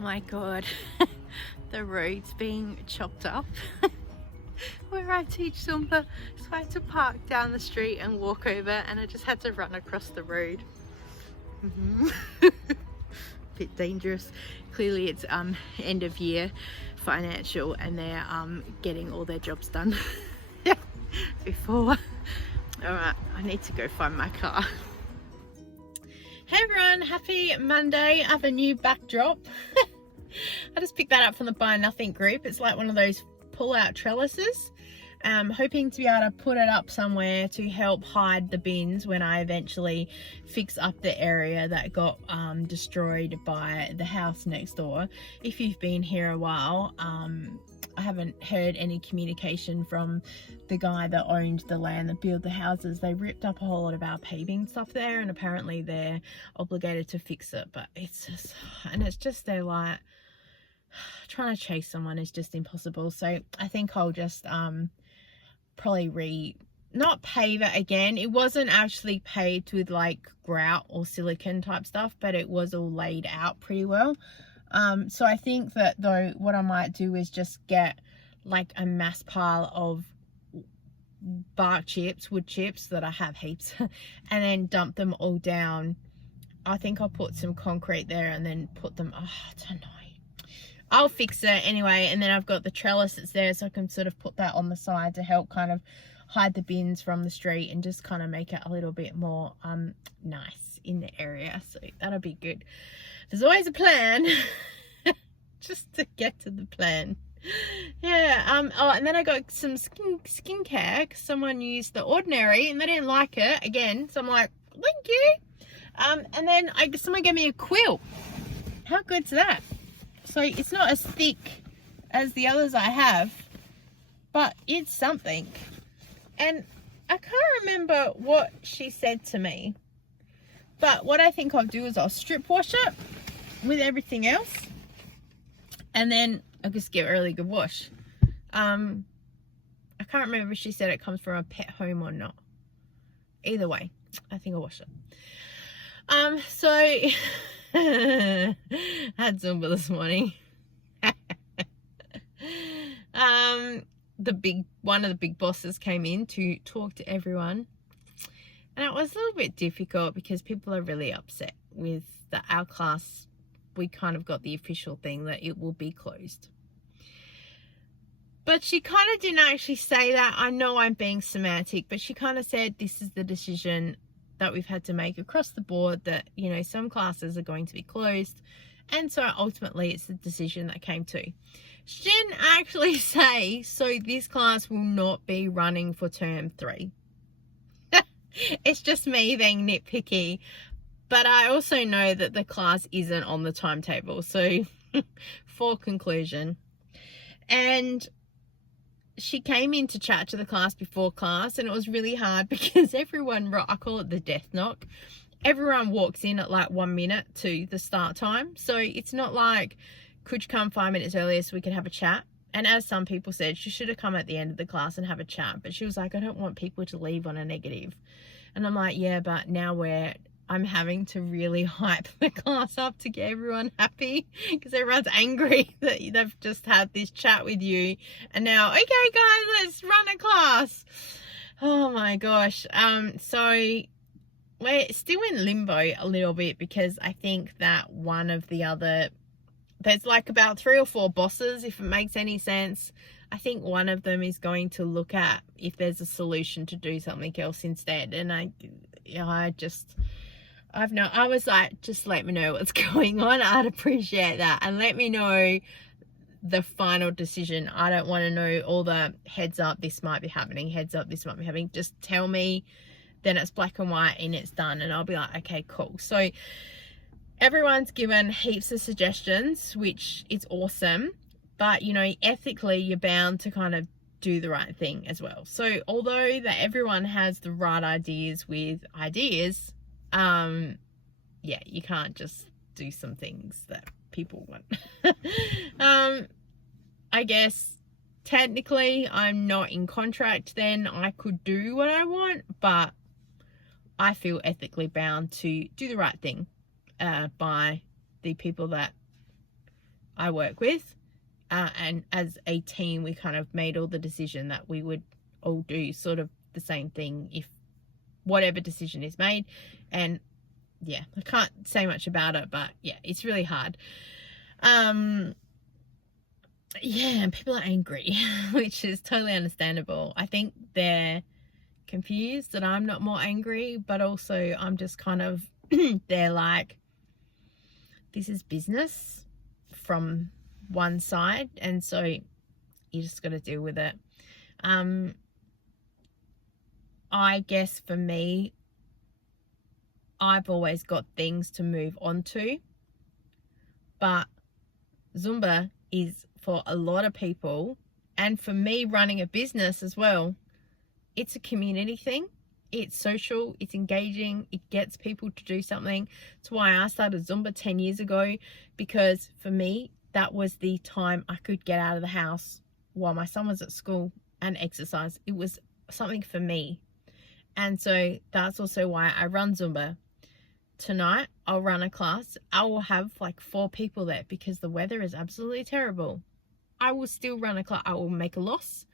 my god, the road's being chopped up where I teach Zumba, so I had to park down the street and walk over, and I just had to run across the road. Bit dangerous. Clearly it's end of year financial and they're getting all their jobs done before. Alright, I need to go find my car. Hey everyone, happy Monday. I have a new backdrop. I just picked that up from the Buy Nothing group. It's like one of those pull out trellises. Hoping to be able to put it up somewhere to help hide the bins when I eventually fix up the area that got destroyed by the house next door. If you've been here a while, I haven't heard any communication from the guy that owned the land that built the houses. They ripped up a whole lot of our paving stuff there, and apparently they're obligated to fix it, but it's just, and it's just, they're like, trying to chase someone is just impossible. So I think I'll just probably not pave it again. It wasn't actually paved with like grout or silicone type stuff, but it was all laid out pretty well. So I think that though what I might do is just get like a mass pile of bark chips, wood chips that I have heaps, and then dump them all down. I think I'll put some concrete there and then put them, I don't know. I'll fix it anyway, and then I've got the trellis that's there, so I can sort of put that on the side to help kind of hide the bins from the street and just kind of make it a little bit more nice in the area. So that'll be good. There's always a plan. Just to get to the plan. Yeah, oh, and then I got some skincare because someone used the Ordinary and they didn't like it again, so I'm like, thank you. And then someone gave me a quilt. How good's that? So it's not as thick as the others I have, but it's something. And I can't remember what she said to me, but what I think I'll do is I'll strip wash it with everything else, and then I'll just give it a really good wash. I can't remember if she said it comes from a pet home or not. Either way, I think I'll wash it. So I had Zumba this morning. One of the big bosses came in to talk to everyone, and it was a little bit difficult because people are really upset with our class. We kind of got the official thing that it will be closed, but she kind of didn't actually say that. I know I'm being semantic, but she kind of said this is the decision that we've had to make across the board, that, you know, some classes are going to be closed, and so ultimately it's the decision that came to. She didn't actually say, so this class will not be running for term 3. It's just me being nitpicky, but I also know that the class isn't on the timetable. So for conclusion, and she came in to chat to the class before class, and it was really hard because everyone, I call it the death knock, everyone walks in at like 1 minute to the start time. So it's not like, could you come 5 minutes earlier so we could have a chat? And as some people said, she should have come at the end of the class and have a chat, but she was like, I don't want people to leave on a negative. And I'm like, yeah, but now I'm having to really hype the class up to get everyone happy because everyone's angry that they've just had this chat with you, and now, okay guys, let's run a class. Oh my gosh. So we're still in limbo a little bit because I think that there's like about 3 or 4 bosses, if it makes any sense. I think one of them is going to look at if there's a solution to do something else instead. And I was like, just let me know what's going on. I'd appreciate that. And let me know the final decision. I don't want to know all the heads up, this might be happening, heads up, this might be happening. Just tell me, then it's black and white and it's done. And I'll be like, okay, cool. So everyone's given heaps of suggestions, which is awesome. But, you know, ethically, you're bound to kind of do the right thing as well. So although that everyone has the right ideas with ideas, yeah, you can't just do some things that people want. I guess technically I'm not in contract, then I could do what I want, but I feel ethically bound to do the right thing by the people that I work with. And as a team, we kind of made all the decision that we would all do sort of the same thing if whatever decision is made. And yeah, I can't say much about it, but yeah, it's really hard. Yeah, and people are angry, which is totally understandable. I think they're confused that I'm not more angry, but also I'm just kind of they're like, this is business from one side, and so you just got to deal with it. I guess for me, I've always got things to move on to, but Zumba is for a lot of people, and for me running a business as well, it's a community thing. It's social, it's engaging, it gets people to do something. That's why I started Zumba 10 years ago, because for me, that was the time I could get out of the house while my son was at school and exercise. It was something for me. And so that's also why I run Zumba. Tonight, I'll run a class. I will have like 4 people there because the weather is absolutely terrible. I will still run a class. I will make a loss.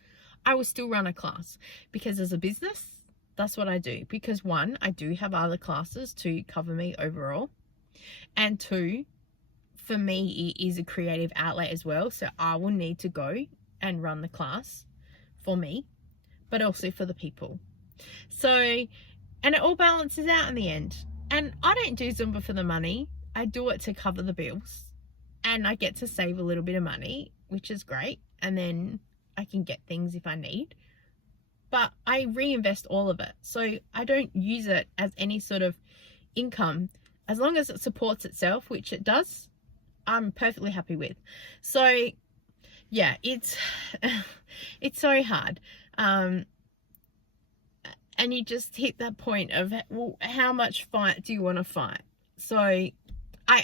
I will still run a class because as a business, that's what I do. Because 1, I do have other classes to cover me overall. And 2, for me, it is a creative outlet as well. So I will need to go and run the class for me, but also for the people. So, and it all balances out in the end. And I don't do Zumba for the money. I do it to cover the bills. And I get to save a little bit of money, which is great. And then I can get things if I need. But I reinvest all of it. So I don't use it as any sort of income. As long as it supports itself, which it does, I'm perfectly happy with. So yeah, it's so hard. And you just hit that point of, well, how much fight do you want to fight? So I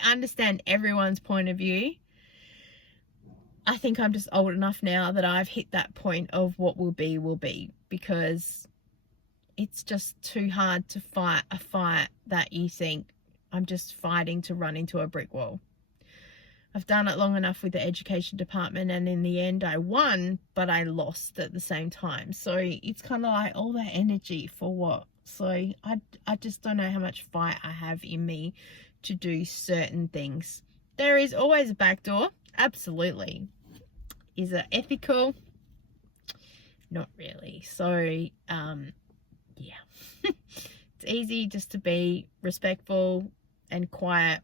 understand everyone's point of view. I think I'm just old enough now that I've hit that point of what will be, because it's just too hard to fight a fight that you think I'm just fighting to run into a brick wall. I've done it long enough with the education department, and in the end I won, but I lost at the same time. So it's kind of like all that energy for what? So I just don't know how much fight I have in me to do certain things. There is always a back door, absolutely. Is it ethical? Not really. So yeah. It's easy just to be respectful and quiet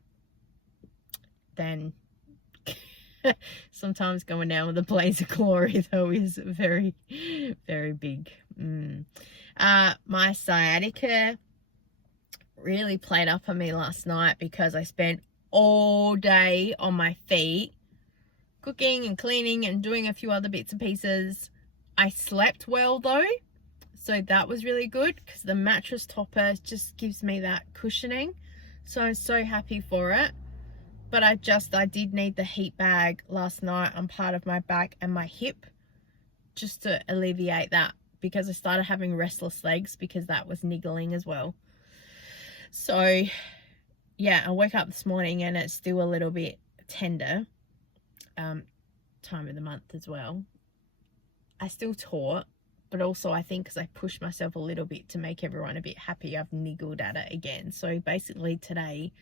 than sometimes going down with a blaze of glory, though, is very, very big. My sciatica really played up on me last night because I spent all day on my feet cooking and cleaning and doing a few other bits and pieces. I slept well though, so that was really good because the mattress topper just gives me that cushioning, so I'm so happy for it. But I did need the heat bag last night on part of my back and my hip just to alleviate that, because I started having restless legs because that was niggling as well. So yeah, I woke up this morning and it's still a little bit tender. Time of the month as well. I still taught, but also I think because I pushed myself a little bit to make everyone a bit happy, I've niggled at it again. So basically today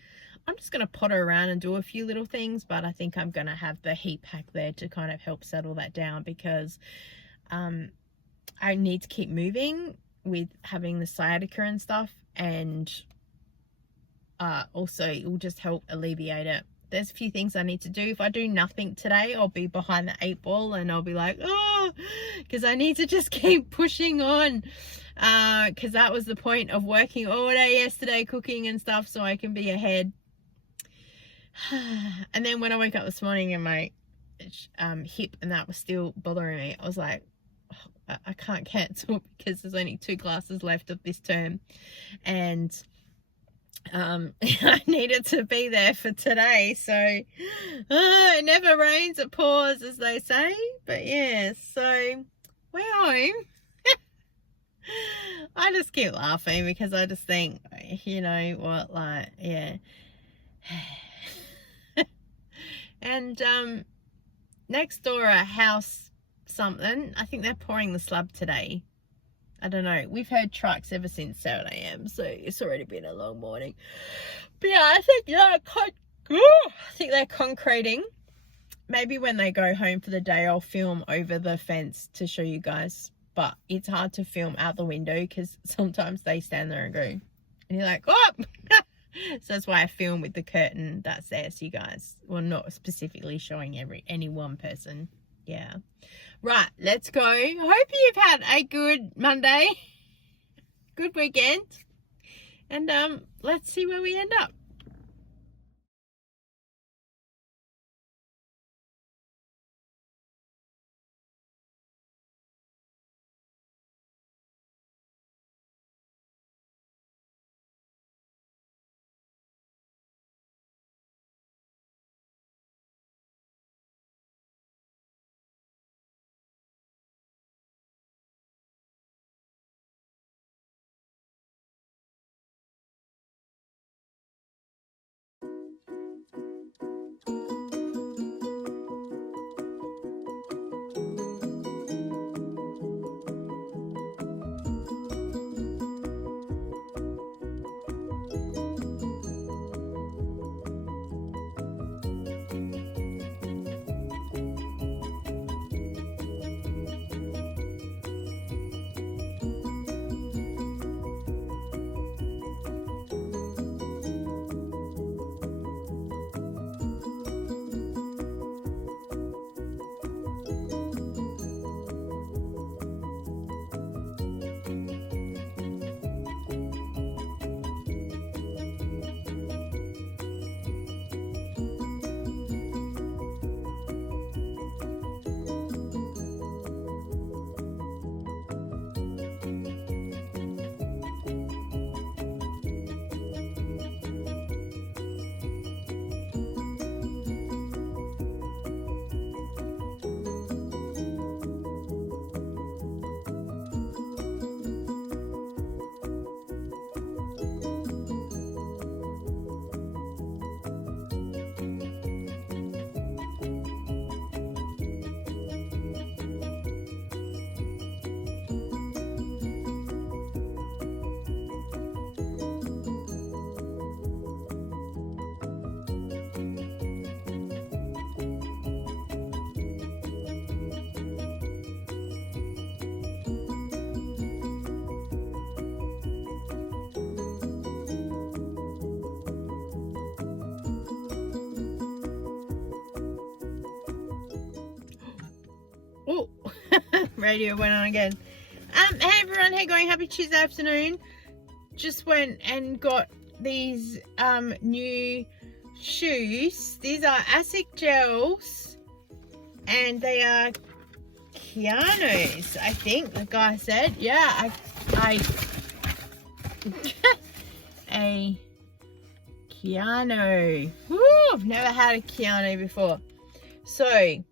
I'm just going to potter around and do a few little things, but I think I'm going to have the heat pack there to kind of help settle that down, because I need to keep moving with having the sciatica and stuff, and also it will just help alleviate it. There's a few things I need to do. If I do nothing today, I'll be behind the 8 ball and I'll be like, oh, because I need to just keep pushing on, because that was the point of working all day yesterday, cooking and stuff, so I can be ahead. And then when I woke up this morning and my hip and that was still bothering me, I was like, oh, I can't cancel because there's only 2 classes left of this term, and I needed to be there for today. So it never rains, it pours, as they say. But yeah, so we're home. I just keep laughing because I just think, you know what, like, yeah. And next door a house something, I think they're pouring the slab today. I don't know. We've heard trucks ever since 7 a.m. so it's already been a long morning. But yeah, I think they're concreting. Maybe when they go home for the day, I'll film over the fence to show you guys. But it's hard to film out the window because sometimes they stand there and go, and you're like, oh! So that's why I film with the curtain that's there, so you guys, well, not specifically showing any one person. Yeah. Right, let's go. Hope you've had a good Monday, good weekend, and let's see where we end up. Oh, radio went on again. Hey everyone, how you going? Happy Tuesday afternoon. Just went and got these new shoes. These are ASIC gels and they are Keanu's, I think the guy said. Yeah, a Keanu. Woo, I've never had a Keanu before. So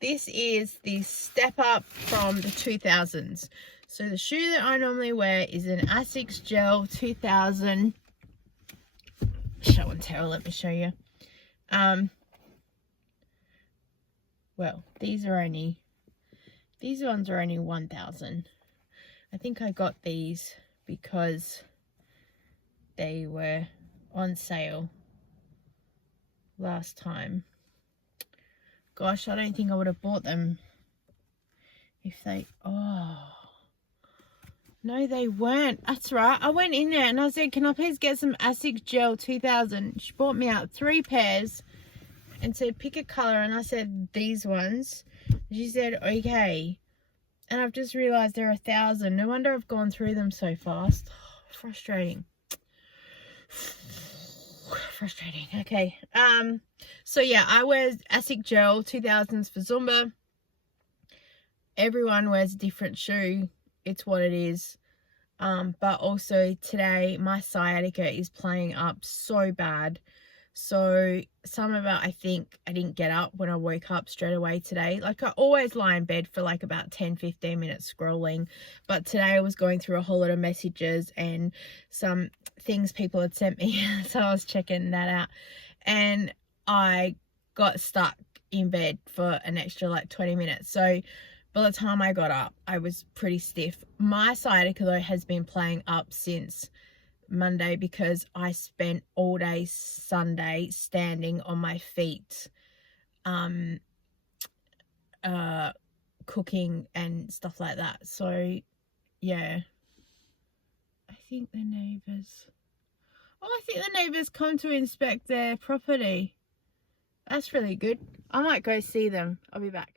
this is the step up from the 2000s. So the shoe that I normally wear is an ASICS Gel 2000. Show and tell, let me show you. Well, these ones are only 1,000. I think I got these because they were on sale last time. Gosh, I don't think I would have bought them if they, oh, no, they weren't. That's right. I went in there and I said, can I please get some ASIC Gel 2000? She bought me out 3 pairs and said, pick a color. And I said, these ones. She said, okay. And I've just realized they're 1,000. No wonder I've gone through them so fast. Frustrating. Frustrating. Okay. So yeah, I wear ASIC Gel 2000s for Zumba. Everyone wears a different shoe. It's what it is. But also today my sciatica is playing up so bad. So some of it, I think I didn't get up when I woke up straight away today. Like I always lie in bed for like about 10-15 minutes scrolling. But today I was going through a whole lot of messages and some things people had sent me. So I was checking that out. And I got stuck in bed for an extra like 20 minutes. So by the time I got up, I was pretty stiff. My sciatica though has been playing up since Monday because I spent all day Sunday standing on my feet, cooking and stuff like that. So yeah, I think the neighbours, come to inspect their property. That's really good. I might go see them. I'll be back.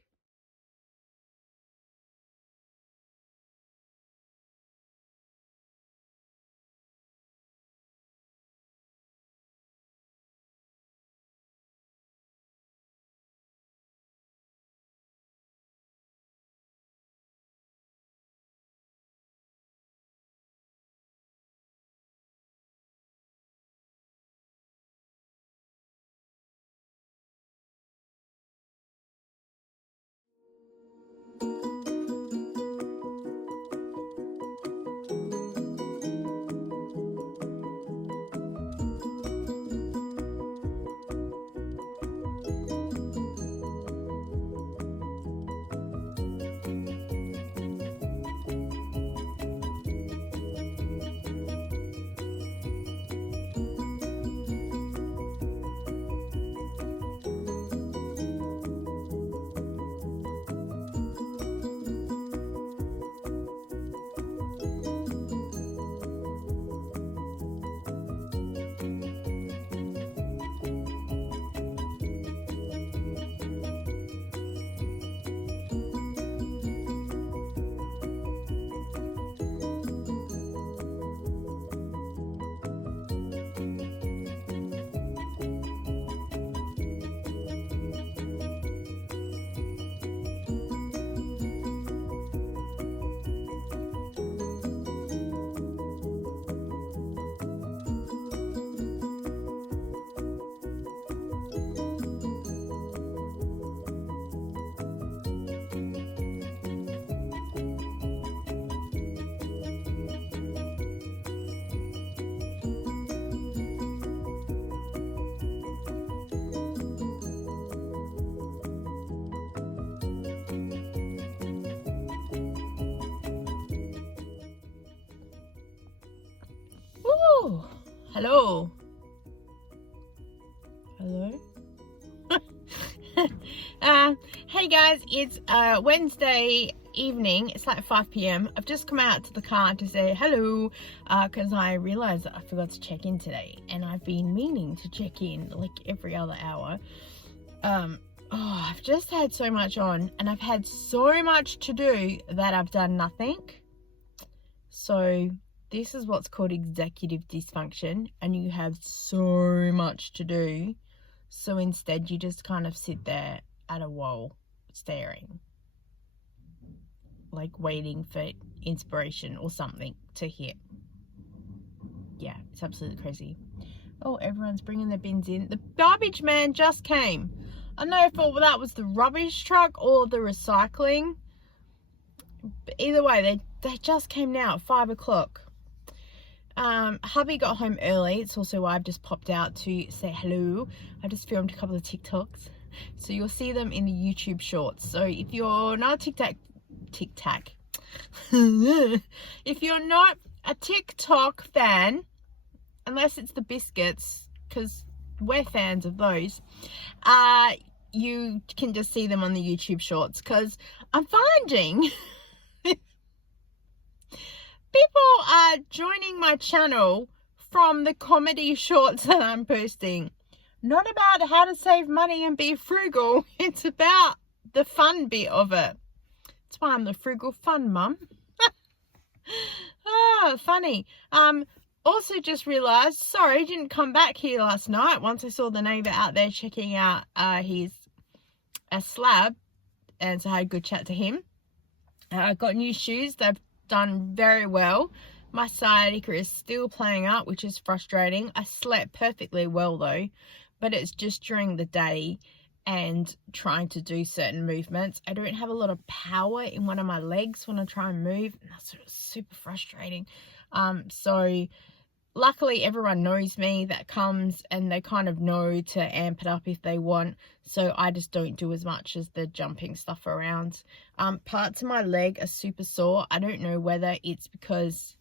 Woo! Hello. Hey guys, it's Wednesday evening. It's like 5 p.m. I've just come out to the car to say hello because I realized that I forgot to check in today, and I've been meaning to check in like every other hour. I've just had so much on, and I've had so much to do that I've done nothing. So this is what's called executive dysfunction, and you have so much to do, so instead you just kind of sit there at a wall staring, like waiting for inspiration or something to hit. Yeah, it's absolutely crazy. Oh, everyone's bringing their bins in. The garbage man just came. I don't know if that was the rubbish truck or the recycling, but either way, they just came now at 5 o'clock. Hubby got home early. It's also why I've just popped out to say hello. I just filmed a couple of TikToks, so you'll see them in the YouTube shorts. So if you're not a if you're not a TikTok fan, unless it's the biscuits, because we're fans of those, you can just see them on the YouTube shorts, because I'm finding people are joining my channel from the comedy shorts that I'm posting. Not about how to save money and be frugal. It's about the fun bit of it. That's why I'm the Frugal Fun Mum. Funny. Also just realised, sorry, didn't come back here last night once I saw the neighbour out there checking out his slab, and so I had a good chat to him. I got new shoes. They've done very well. My sciatica is still playing up, which is frustrating. I slept perfectly well though, but it's just during the day and trying to do certain movements. I don't have a lot of power in one of my legs when I try and move, and that's super frustrating. So luckily everyone knows me that comes, and they kind of know to amp it up if they want, so I just don't do as much as the jumping stuff around. Parts of my leg are super sore. I don't know whether it's because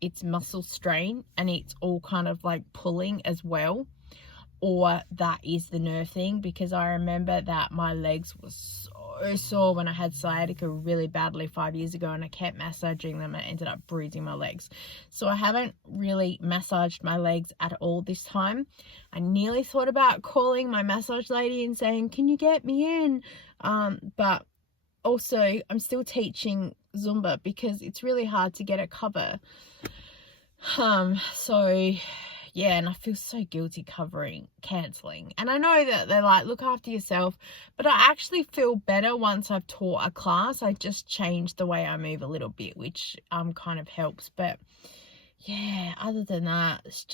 it's muscle strain and it's all kind of like pulling as well, or that is the nerve thing, because I remember that my legs were so sore when I had sciatica really badly 5 years ago, and I kept massaging them and I ended up bruising my legs. So I haven't really massaged my legs at all this time. I nearly thought about calling my massage lady and saying, can you get me in? But also I'm still teaching Zumba because it's really hard to get a cover. So yeah, and I feel so guilty cancelling. And I know that they're like, look after yourself, but I actually feel better once I've taught a class. I just changed the way I move a little bit, which kind of helps. But yeah, other than that, it's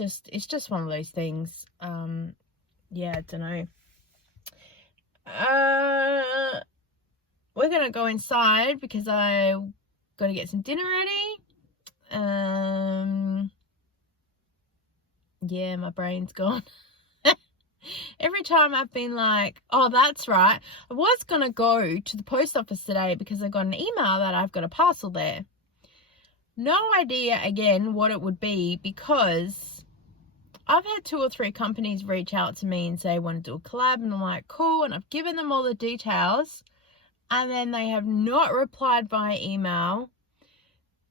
just one of those things. Yeah, I don't know. We're gonna go inside because I got to get some dinner ready. Yeah, my brain's gone. Every time I've been like, oh, that's right, I was gonna go to the post office today because I got an email that I've got a parcel there. No idea again what it would be, because I've had 2 or 3 companies reach out to me and say want to do a collab, and I'm like, cool, and I've given them all the details, and then they have not replied via email.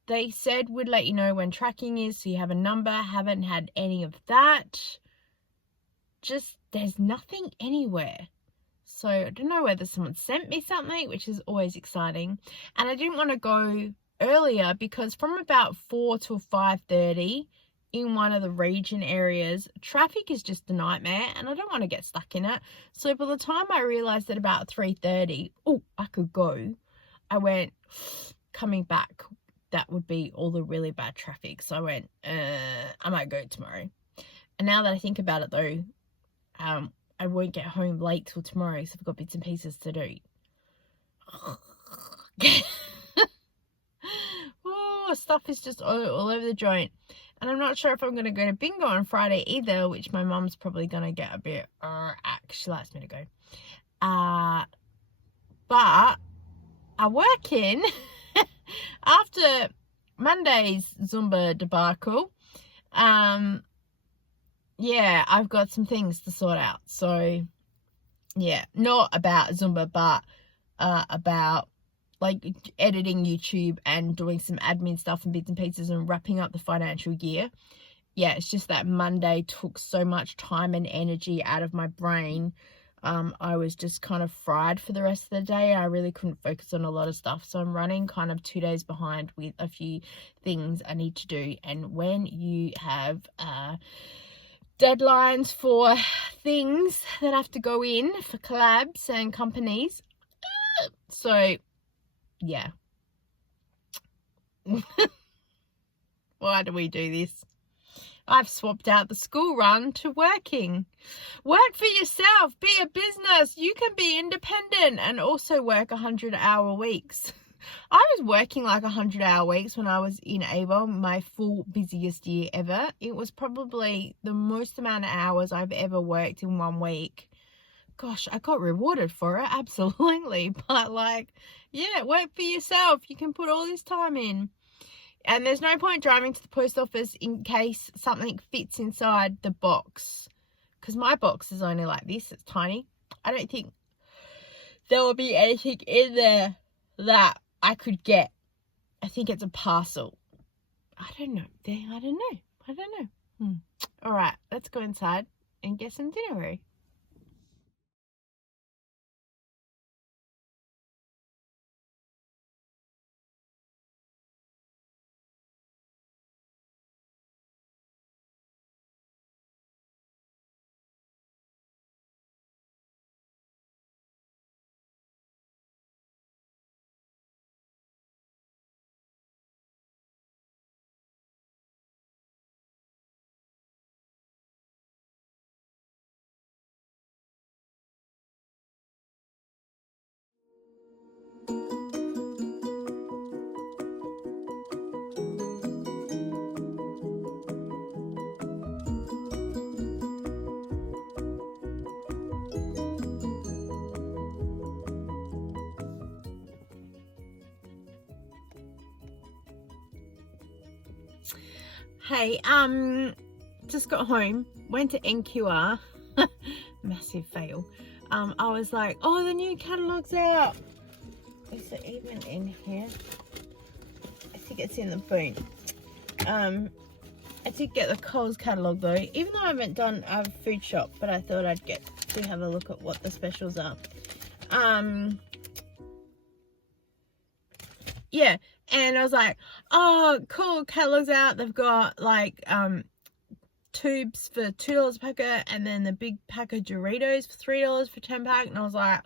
They said would let you know when tracking is, so you have a number. Haven't had any of that. Just, there's nothing anywhere. So I don't know whether someone sent me something, which is always exciting. And I didn't want to go earlier because from about 4 till 5:30 in one of the region areas, traffic is just a nightmare and I don't want to get stuck in it. So by the time I realized at about 3:30, oh, I could go, I went, coming back, that would be all the really bad traffic. So I went, I might go tomorrow. And now that I think about it though, I won't get home late till tomorrow, so I've got bits and pieces to do. Oh, stuff is just all over the joint. And I'm not sure if I'm going to go to bingo on Friday either, which my mum's probably going to get a bit, she likes me to go. But I work in after Monday's Zumba debacle. Yeah, I've got some things to sort out. So yeah, not about Zumba, but about like editing YouTube and doing some admin stuff and bits and pieces and wrapping up the financial year. Yeah, it's just that Monday took so much time and energy out of my brain. I was just kind of fried for the rest of the day. I really couldn't focus on a lot of stuff. So I'm running kind of 2 days behind with a few things I need to do. And when you have deadlines for things that have to go in for collabs and companies, so yeah. Why do we do this? I've swapped out the school run to working. Work for yourself, be a business. You can be independent and also work 100-hour weeks. I was working like 100-hour weeks when I was in Ava, my full busiest year ever. It was probably the most amount of hours I've ever worked in 1 week. Gosh, I got rewarded for it, absolutely. But like, yeah, work for yourself. You can put all this time in. And there's no point driving to the post office in case something fits inside the box. Because my box is only like this, it's tiny. I don't think there will be anything in there that I could get. I think it's a parcel. I don't know. All right, let's go inside and get some dinner ready. Hey, just got home, went to NQR, massive fail. I was like, oh, the new catalogue's out. Is it even in here? I think it's in the boot. I did get the Coles catalogue though, even though I haven't done a food shop, but I thought I'd get to have a look at what the specials are. Yeah, and I was like, oh, cool, catalog's out. They've got like tubes for $2 a packet, and then the big pack of Doritos for $3 for 10 pack. And I was like,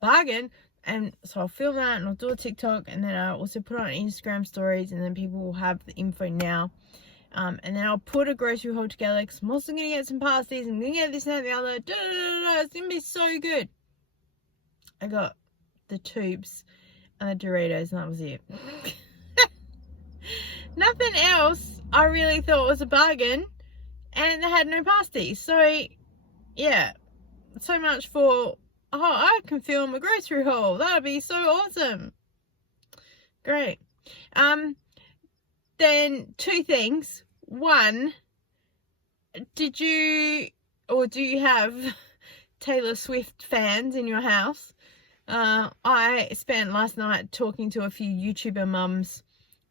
bargain. And so I'll film that and I'll do a TikTok, and then I'll also put it on Instagram stories, and then people will have the info now. And then I'll put a grocery haul together, because I'm also going to get some pasties, I'm going to get this and that and the other. It's going to be so good. I got the tubes and the Doritos, and that was it. Nothing else I really thought was a bargain, and they had no pasties. So yeah, so much for, oh, I can film a grocery haul. That would be so awesome. Great. Then two things. One, did you or do you have Taylor Swift fans in your house? I spent last night talking to a few YouTuber mums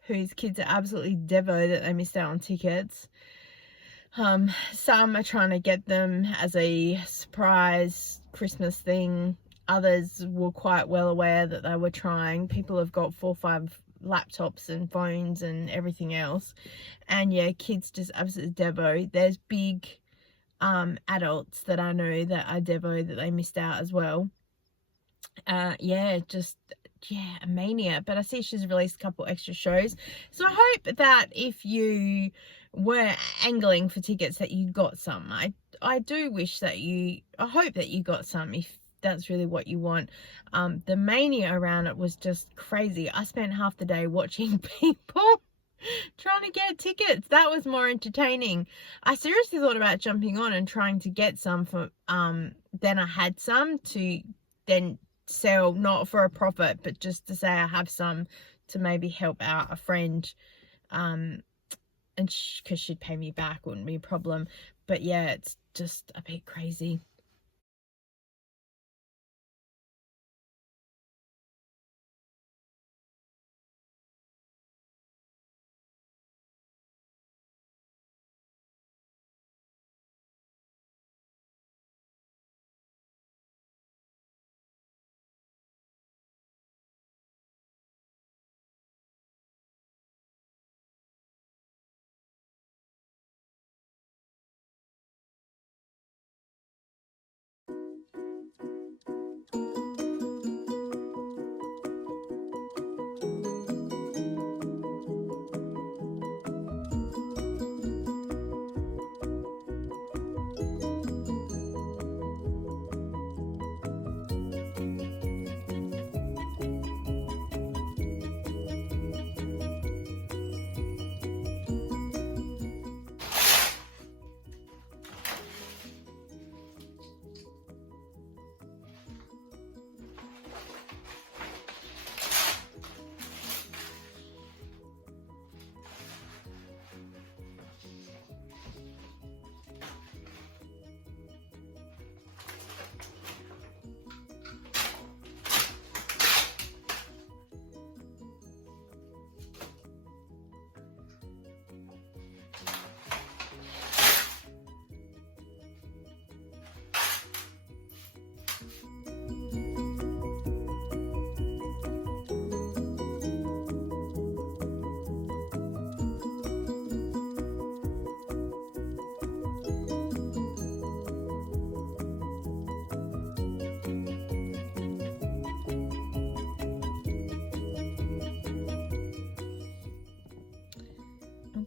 whose kids are absolutely devo that they missed out on tickets. Some are trying to get them as a surprise Christmas thing. Others were quite well aware that they were trying. People have got 4 or 5 laptops and phones and everything else. And yeah, kids just absolutely devo. There's big adults that I know that are devo that they missed out as well. Yeah, a mania. But I see she's released a couple extra shows, so I hope that if you were angling for tickets that you got some. I do wish that I hope that you got some, if that's really what you want. The mania around it was just crazy. I spent half the day watching people trying to get tickets. That was more entertaining. I seriously thought about jumping on and trying to get some for then I had some to then sell, not for a profit, but just to say I have some to maybe help out a friend, and because she'd pay me back, wouldn't be a problem. But yeah, it's just a bit crazy.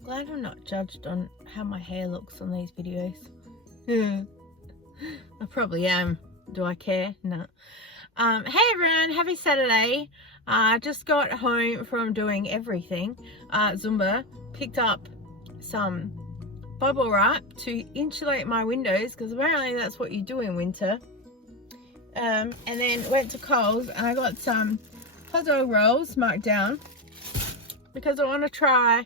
Glad I'm not judged on how my hair looks on these videos. I probably am. Do I care? No. Hey everyone, happy Saturday. I just got home from doing everything. Zumba, picked up some bubble wrap to insulate my windows, because apparently that's what you do in winter. And then went to Coles and I got some hot dog rolls marked down, because I want to try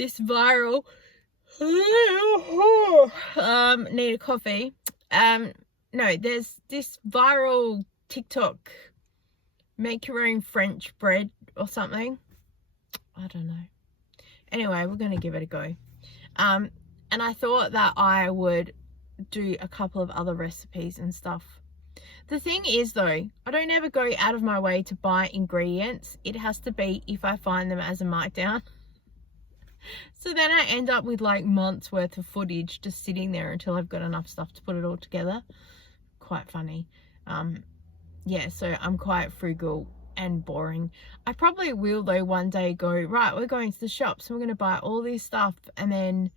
this viral need a coffee. No, there's this viral TikTok, make your own French bread or something. I don't know. Anyway, we're going to give it a go. And I thought that I would do a couple of other recipes and stuff. The thing is though, I don't ever go out of my way to buy ingredients. It has to be if I find them as a markdown. So then I end up with like months worth of footage just sitting there until I've got enough stuff to put it all together. Quite funny. Yeah, so I'm quite frugal and boring. I probably will though one day go, right, we're going to the shops and we're going to buy all this stuff and then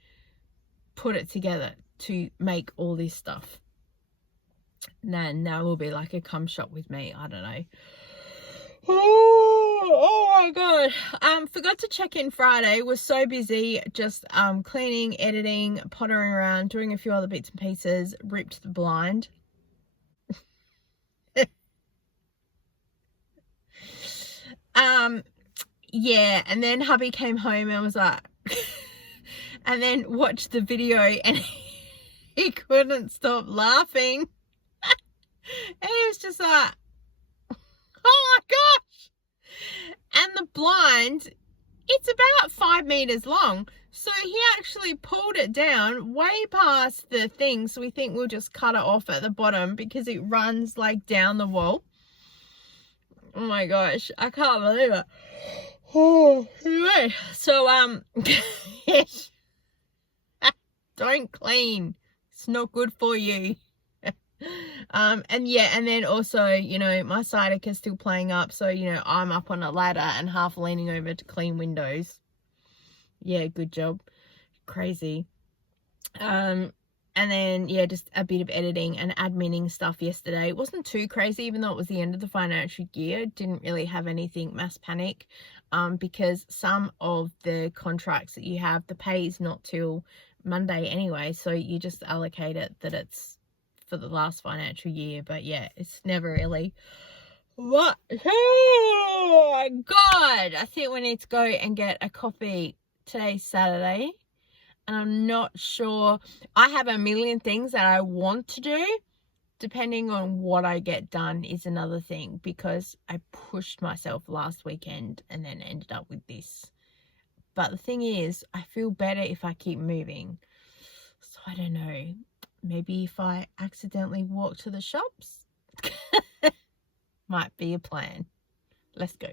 put it together to make all this stuff. And then that will be like a come shop with me. I don't know. Oh my god. Forgot to check in Friday. Was so busy just cleaning, editing, pottering around, doing a few other bits and pieces. Ripped the blind. Yeah, and then hubby came home and was like and then watched the video and he couldn't stop laughing. And he was just like, oh my gosh. And the blind, it's about 5 meters long. So he actually pulled it down way past the thing. So we think we'll just cut it off at the bottom because it runs like down the wall. Oh my gosh, I can't believe it. Oh, anyway, so don't clean. It's not good for you. And yeah, and then also, you know, my sciatica is still playing up, so you know, I'm up on a ladder and half leaning over to clean windows. Yeah, good job. Crazy. And then yeah, just a bit of editing and adminning stuff yesterday. It wasn't too crazy, even though it was the end of the financial year. Didn't really have anything mass panic, because some of the contracts that you have, the pay is not till Monday anyway, so you just allocate it that it's for the last financial year. But yeah, it's never really what. Oh my god, I think we need to go and get a coffee. Today's Saturday and I'm not sure. I have a million things that I want to do. Depending on what I get done is another thing, because I pushed myself last weekend and then ended up with this. But the thing is, I feel better if I keep moving. So I don't know. Maybe if I accidentally walk to the shops, might be a plan. Let's go.